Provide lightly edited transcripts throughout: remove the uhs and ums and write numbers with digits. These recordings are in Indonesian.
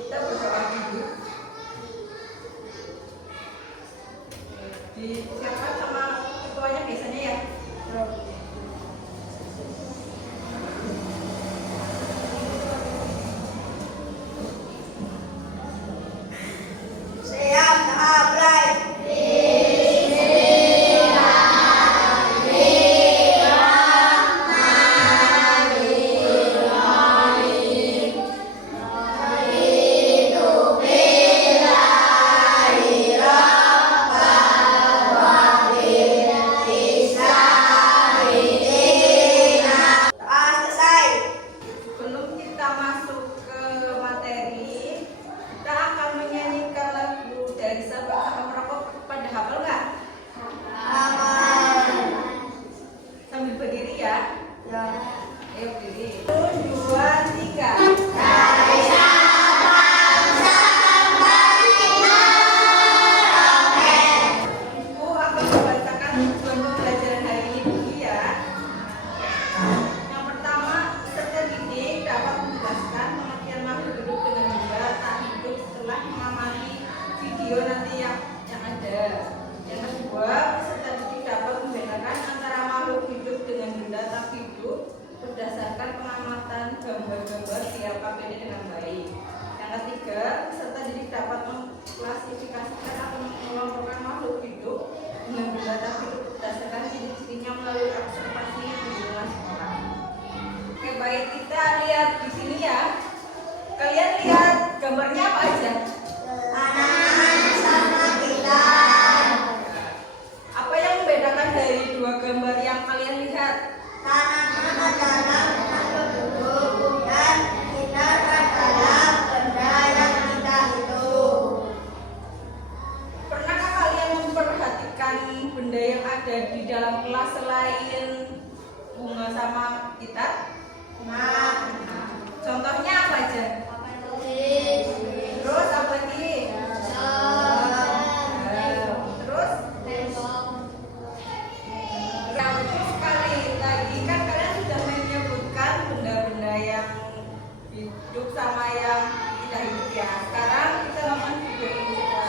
Kita berdoa dulu. Disiapkan sama ketuanya biasanya ya. Sebelum kita masuk ke materi, kita akan menyanyikan lagu dari Sabang sampai Merauke. Pada hafal nggak? Sambil berdiri ya. Ayo berdiri. 1, 2, 3. Ibu akan membacakan tujuan pembelajaran hari ini dulu ya. Yang pertama, peserta didik dapat menjelaskan pengertian makhluk hidup dengan benda tak hidup setelah mengamati video nanti yang ada. Yang kedua, peserta didik dapat membedakan antara makhluk hidup dengan benda tak hidup berdasarkan pengamatan gambar-gambar di LKPD dengan baik. Yang ketiga, peserta didik dapat mengklasifikasikan atau mengelompokkan makhluk hidup dengan benda tak hidup berdasarkan ciri-cirinya melalui observasi di lingkungan sekolah. Oke, baik, kita lihat di sini ya. Kalian lihat gambarnya apa aja? Apa yang membedakan dari dua gambar yang kalian lihat? Pernahkah kalian memperhatikan benda yang ada di dalam kelas selain bunga sama kita? Contohnya apa aja? Terus apa lagi? Terus? Ya, betul sekali. Tadi kan kalian sudah menyebutkan benda-benda yang hidup sama yang tidak hidup ya. Sekarang kita nonton video ini coba.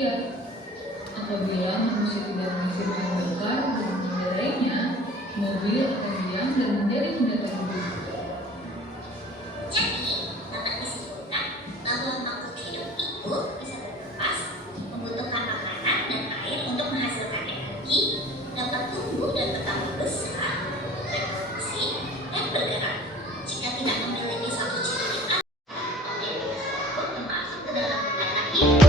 manusia. Apabila manusia tidak mengisi bahan bakar dan mengendarainya, mobil akan diam dan menjadi tindakan hidup. Jadi, dapat disimpulkan bahwa makhluk hidup itu bisa bernafas, membutuhkan makanan dan air untuk menghasilkan energi, dapat tumbuh dan bertambah besar, reproduksi, dan bergerak. Jika tidak memiliki satu ciri ini, objektif tersebut termasuk ke dalam golongan hidup.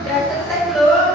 Sudah selesai belum?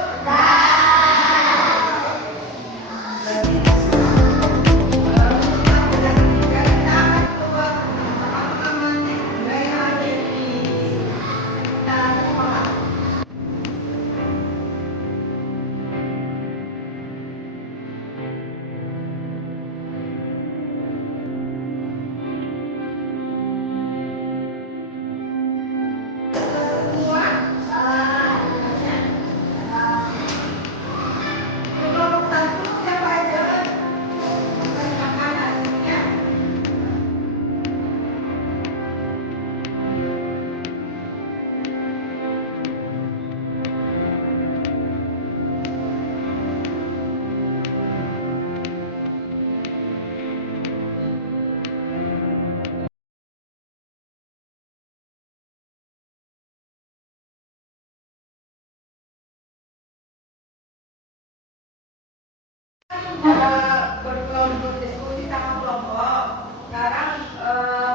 Berkelompok diskusi sama kelompok. Sekarang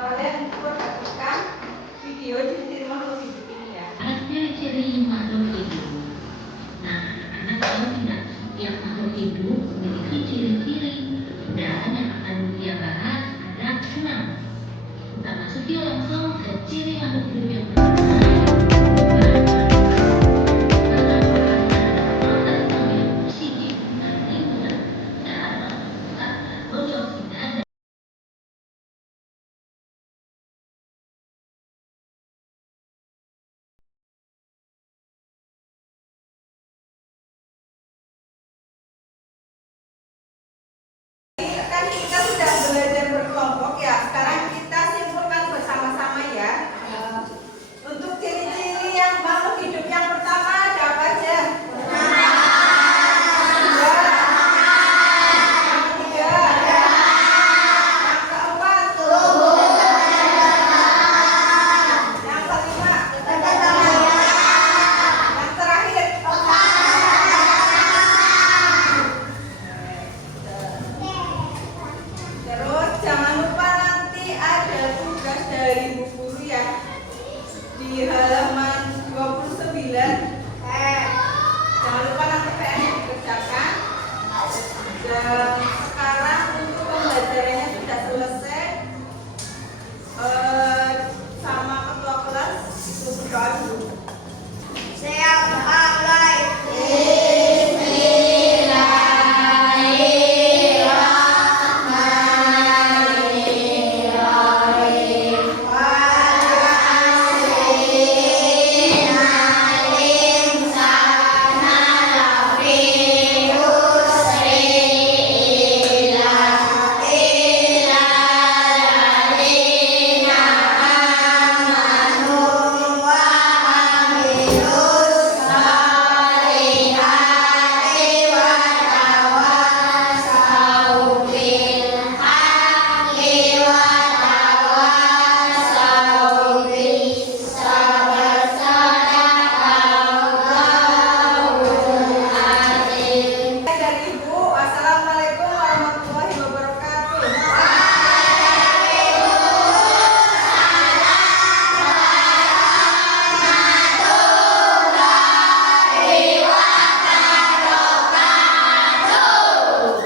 kalian perhatikan video ciri makhluk hidup ini ya. Ada ciri makhluk hidup. Nah, anak tahu tidak setiap makhluk hidup memiliki ciri-ciri dan yang akan dia bahas ada 6. Kita masuki langsung ke ciri makhluk hidup yang pertama.